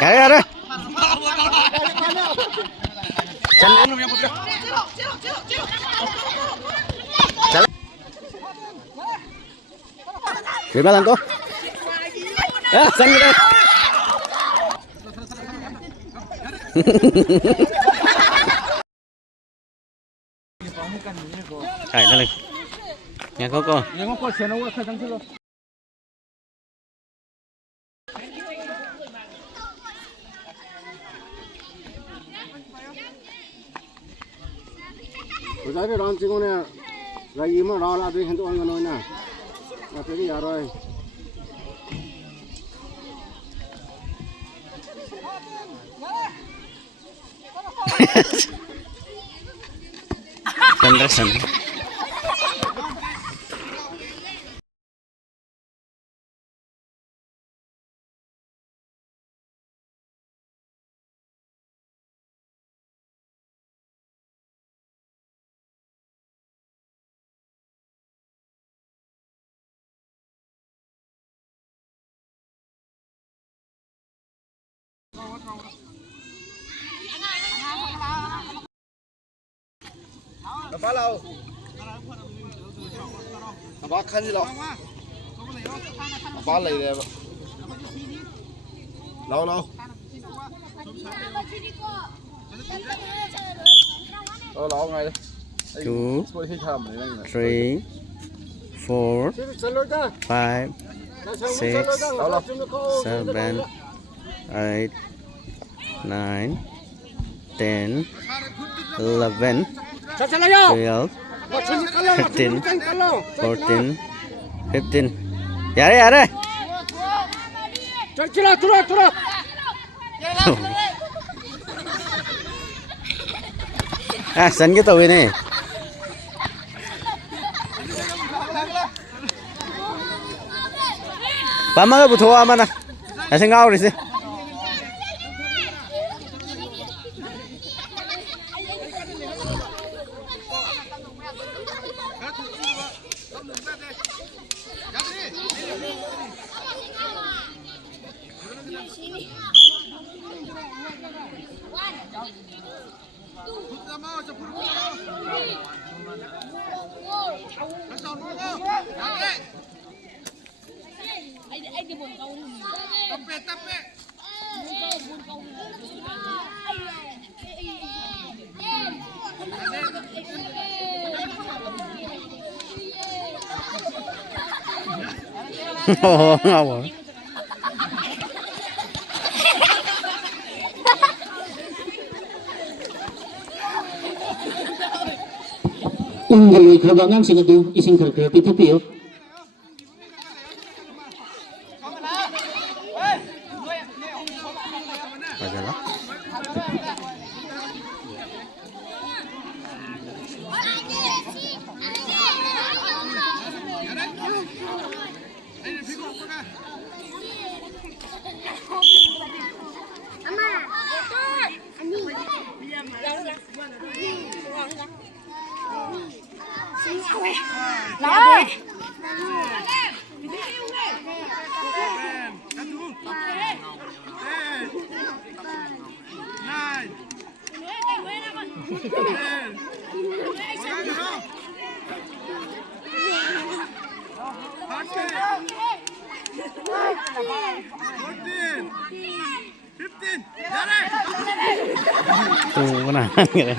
야래 Gimana tuh? Sang gitu. Cài nó lên. Nghe cô. Nghe cô xe nó qua khai thắng chưa? Bây giờ đón chim này, lại im mà là tôi hiện tại ăn ngon nè, là cái gì rồi? Sandrasan. Phá lâu. Phá khăn gì đâu. Phá lì này. Lâu lâu. Lâu ngay đây. 2, 3, 4, 5, 6, 7, 8, 9, 10, 11, 12, 13, 14, 15. 야래. 들어. À, sân cái tàu này. Pama cái butuh mana? Asing ngau di sini. Ngầu rồi. Unggoy kabangan singadu ising kerja pitupio. Adalah. Tuh mana gitu.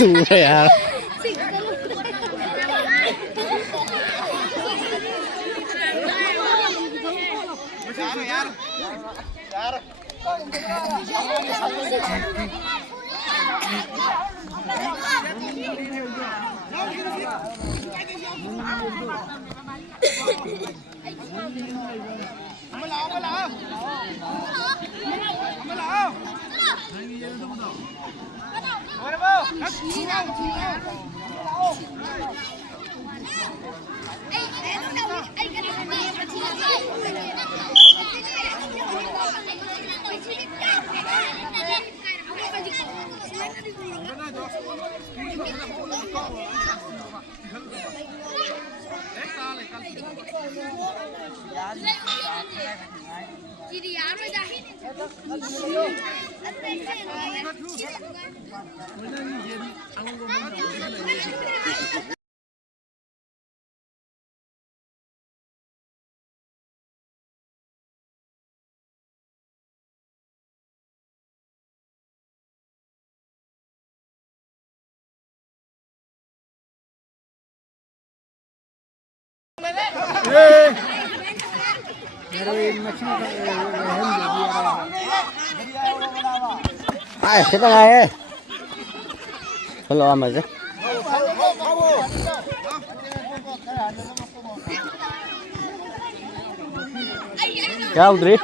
Tuh ya. Ai, thế là ai? Không lo mà chứ. Chào Dri.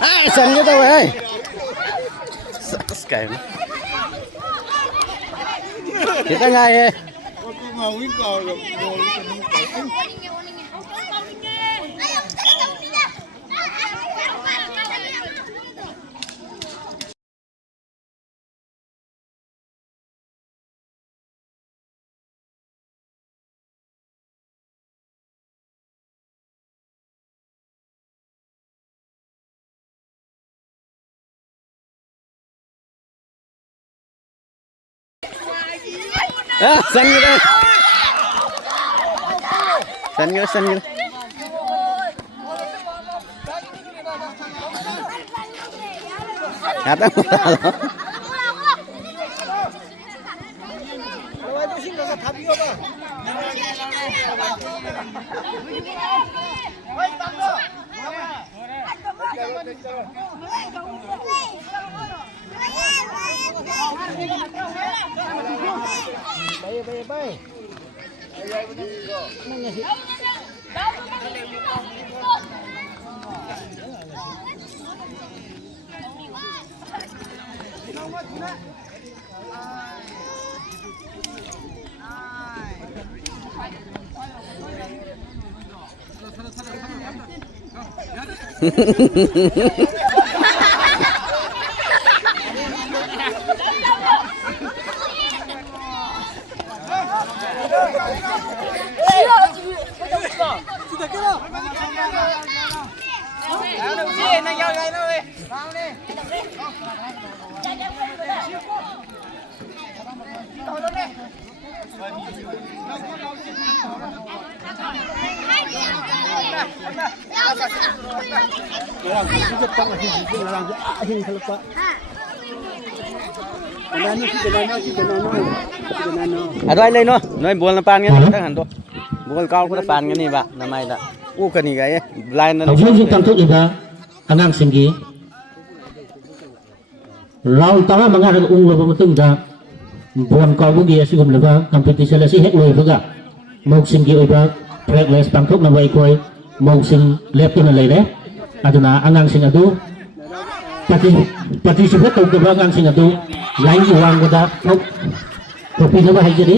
Ai, sân cái đâu ơi. Cái này. Kita ngay. Sân cái đây. Sân cái. Kata mo. Bay. Ada lain no, noi bola pan kan kita hantu. Bola kau kita pan kan ni ba, namai dah. Kan ni gaya, lain na. Hầu như tăng thuốc iba, angang singgi. Lau tawa mga ung lo pamutung da. Buwan kau bugi asigum leba, competition la si hek lo iba. Mog singgi iba, track les tăng thuốc na bay koi, mog sing lep tu na lay le. Aduna angang sing adu. Participate tu keba angang sing adu. Lain uang kita, kopi na ba hay jadi?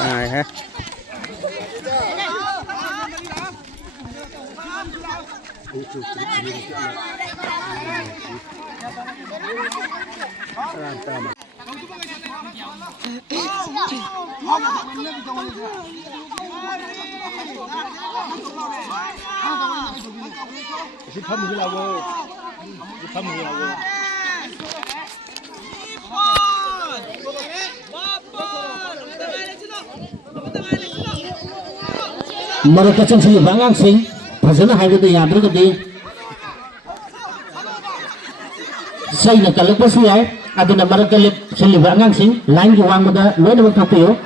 Này ha. Mereka cengsi bangang sing pasal hai cái ya berke di sai na kalau pas ya ada na mereka lip sili bangang sing lain juang muda loy na magpapio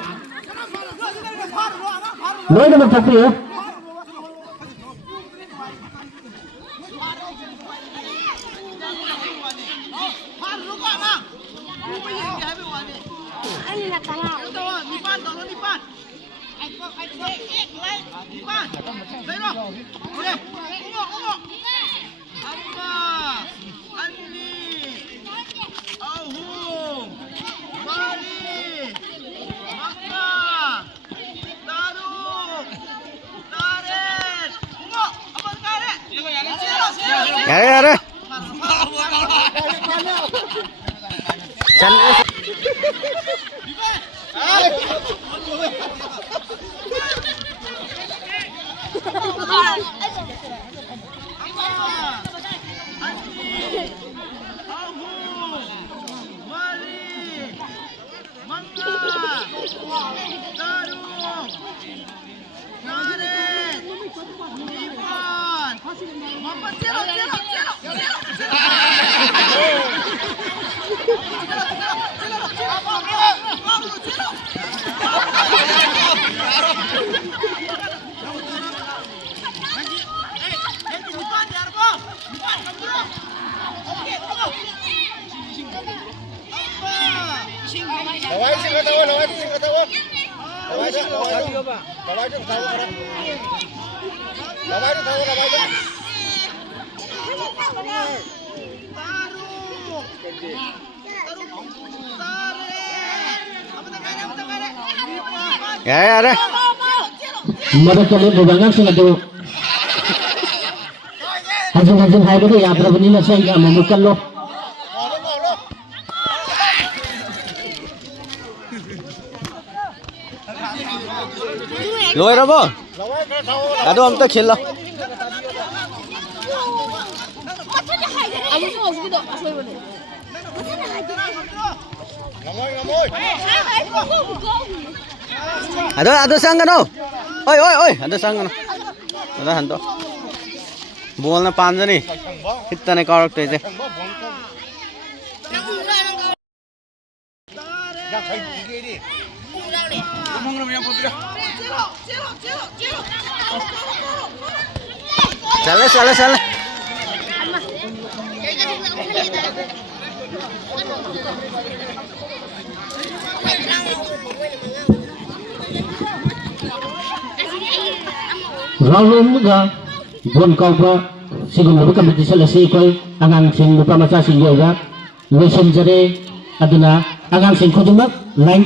Ada. Chan Ya ada. Mereka lip bangang sing itu hajung hai cái ya berapa ni saya enggak memukan loh Lôi ra bố. Đã đâu ta खेल Ada sang kan? Oi, ada sang kan? Ada hantu. Bola pan je ni. Kita ni karak tu je. Salah. Lalu juga bon kau sigumlaba competition asi koi angang sing nupa macha sing yoga loisom jare aduna angang sing khudungmak line